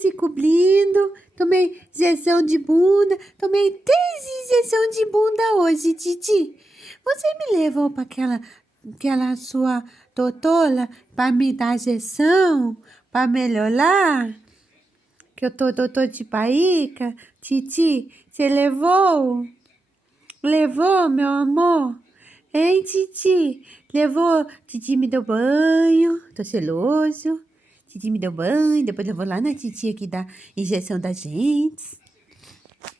se cobrindo, tomei injeção de bunda, tomei 3 injeções de bunda hoje, Titi. Você me levou para aquela sua doutora para me dar injeção, para melhorar? Que eu tô doutor de Paíca? Titi, você levou? Levou, meu amor? Hein, Titi? Levou? Titi me deu banho, tô celoso. Titi me deu banho, depois eu vou lá na Titi aqui dar injeção da gente.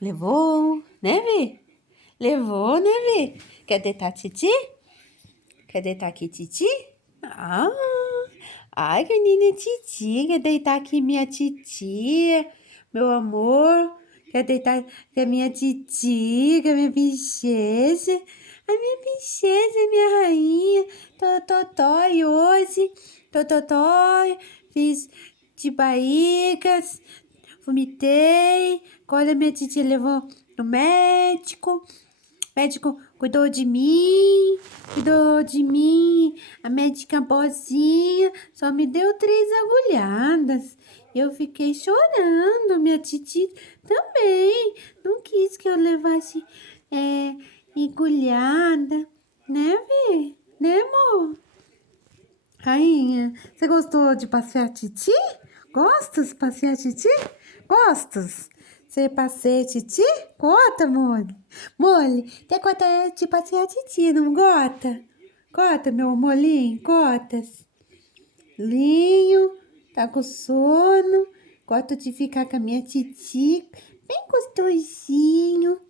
Levou, né, Vi? Levou, né, Vi? Quer deitar, Titi? Quer deitar aqui, Titi? Ah, ai, menina Titi, quer deitar aqui, minha Titi, meu amor? Quer deitar com a minha Titi, com a minha princesa? A minha princesa, minha rainha, totói hoje, totói, fiz de barrigas, vomitei, agora minha Titi levou no médico. O médico cuidou de mim, a médica boazinha, só me deu 3 agulhadas. Eu fiquei chorando, minha titi também, não quis que eu levasse agulhada, né, Vê? Né, amor? Rainha, você gostou de passear a titi? Gostas de passear a titi? Gostas? Você passeia a titi? Gota, Mole? Mole, até gota de passear a titi, não gota? Gota, meu molinho? Gotas? Linho, tá com sono, gosto de ficar com a minha titi, bem gostosinho.